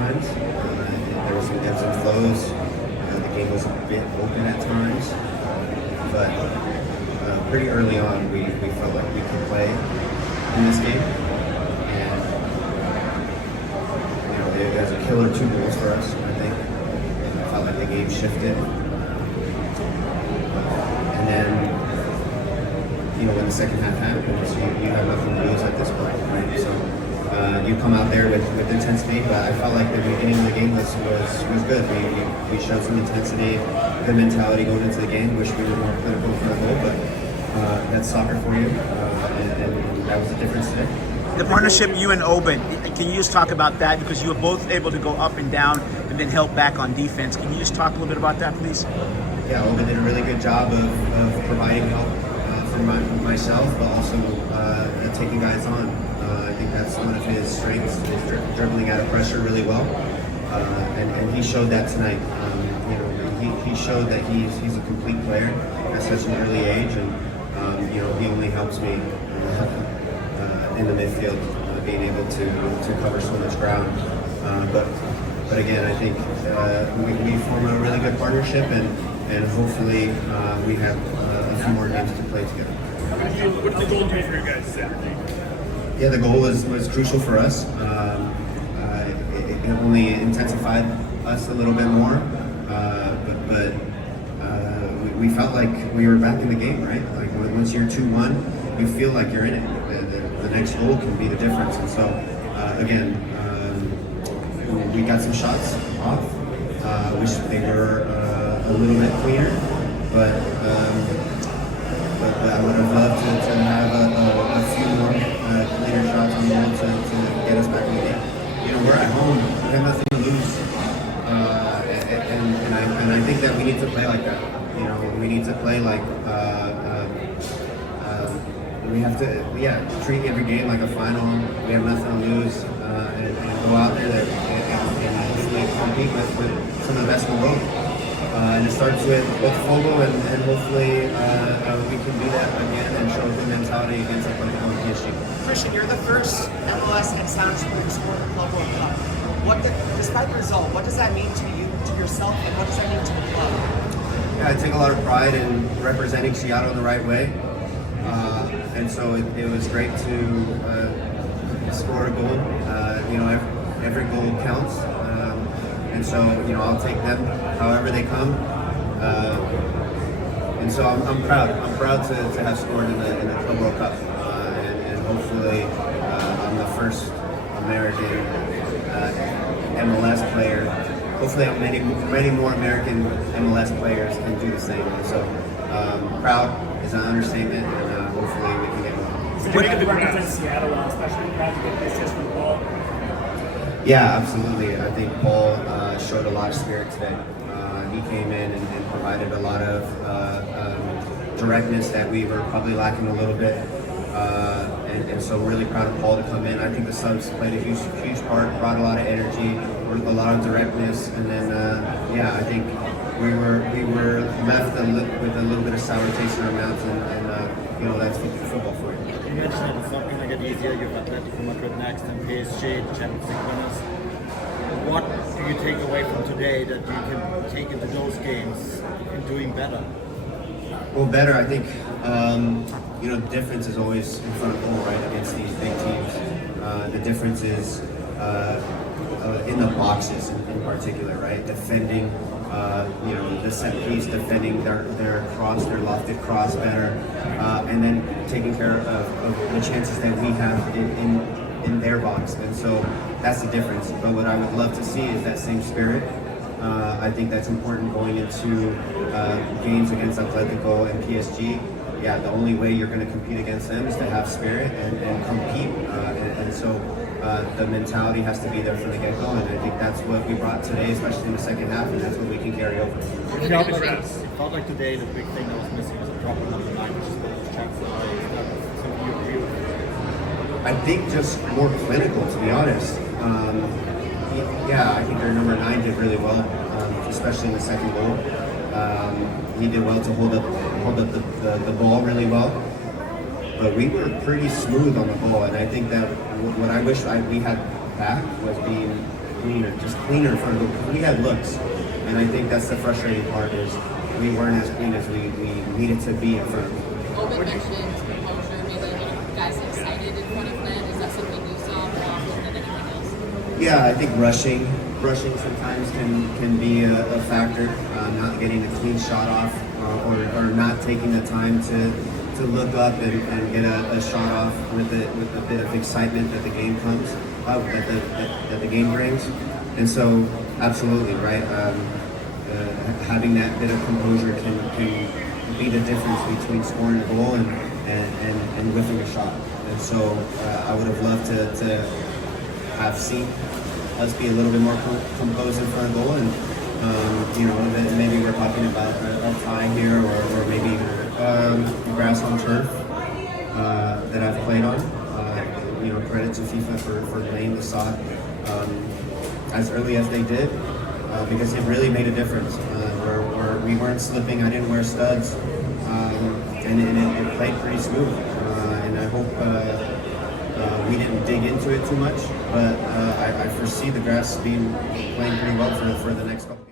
times. There was some ebbs and flows. The game was a bit open at times, but pretty early on we felt like we could play in this game. And there's a killer 2 goals for us, I think. And I felt like the game shifted. And then, when the second half happens, you have nothing to lose at this point, right? So you come out there with intensity, but I felt like the beginning of the game was good. We showed some intensity, good mentality going into the game. Wish we were more clinical for the goal, but that's soccer for you, and that was the difference today. The partnership, you and Oben, can you just talk about that? Because you were both able to go up and down and then help back on defense. Can you just talk a little bit about that, please? Yeah, Oben did a really good job of providing help for myself, but also taking guys on. I think that's one of his strengths, is dribbling out of pressure really well. And he showed that tonight. He showed that he's a complete player at such an early age, and he only helps me in the midfield, being able to cover so much ground. But again, I think we form a really good partnership, and hopefully we have a few more games to play together. What did the goal do for you guys Saturday? Yeah, the goal was crucial for us. It only intensified us a little bit more, but we felt like we were back in the game, right? Like once you're 2-1, you feel like you're in it. The next goal can be the difference. And so, again, we got some shots off. Wish they were a little bit cleaner, but I would have loved to have a few more cleaner shots on goal to get us back in the game. We're at home. We have nothing to lose, and I think that we need to play like that. We need to play like we have to, treat every game like a final. We have nothing to lose, and go out there and compete with some of the best in the world. And it starts with Botafogo, and hopefully we can do that again and show good mentality against a club like PSG. Cristian, you're the first MLS ex-Sounders player to score the Club World Cup. Despite the result, what does that mean to you, to yourself, and what does that mean to the club? Yeah, I take a lot of pride in representing Seattle in the right way, and so it was great to score a goal. Every goal counts. And so, I'll take them however they come. And so I'm proud. I'm proud to have scored in the Club World Cup. And hopefully I'm the first American MLS player. Hopefully many more American MLS players can do the same. And so proud is an understatement, and hopefully we can get more. Did you make a big represent Seattle, especially proud to get this assist from Paul? Yeah, absolutely. I think Paul showed a lot of spirit today. He came in and provided a lot of directness that we were probably lacking a little bit. And so really proud of Paul to come in. I think the subs played a huge part, brought a lot of energy, a lot of directness, and then I think we were left with a little bit of sour taste in our mouths, and that's football for you. You mentioned that it's not going to get easier. You have Atletico Madrid next and PSG, the Champions League winners. What do you take away from today that you can take into those games in doing better? Well, better, I think, the difference is always in front of goal, right, against these big teams. The difference is in the boxes in particular, right? Defending, the set piece, defending their cross, their lofted cross better, and then taking care of the chances that we have in their box. And so that's the difference. But what I would love to see is that same spirit. I think that's important going into games against Atletico and PSG. Yeah, the only way you're going to compete against them is to have spirit and compete. And so the mentality has to be there from the get-go, and I think that's what we brought today, especially in the second half, and that's what we can carry over. It felt like today the big thing that was missing was a proper number 9, which is what was chances are. Something you agree with? I think just more clinical, to be honest. I think our number 9 did really well, especially in the second goal. He did well to hold up the ball really well, but we were pretty smooth on the ball, and I think that what I wish we had back was being cleaner in front of the goal. We had looks, and I think that's the frustrating part is we weren't as clean as we needed to be in front of the goal. Open mentioned composure, maybe a little guys excited in front of Glenn. Is that something you saw more often than anything else? Yeah, I think rushing sometimes can be a factor. Not getting a clean shot off, or not taking the time to look up and get a shot off with a bit of excitement that the game comes, that the game brings. And so, absolutely right. Having that bit of composure can be the difference between scoring a goal and whiffing a shot. And so, I would have loved to have seen us be a little bit more composed in front of goal, and that maybe we're talking about a tie here, or maybe grass on turf that I've played on. Credit to FIFA for laying the sod as early as they did, because it really made a difference. Where we weren't slipping, I didn't wear studs, and it played pretty smooth. And I hope we didn't dig into it too much, but I foresee the grass playing pretty well for the next couple.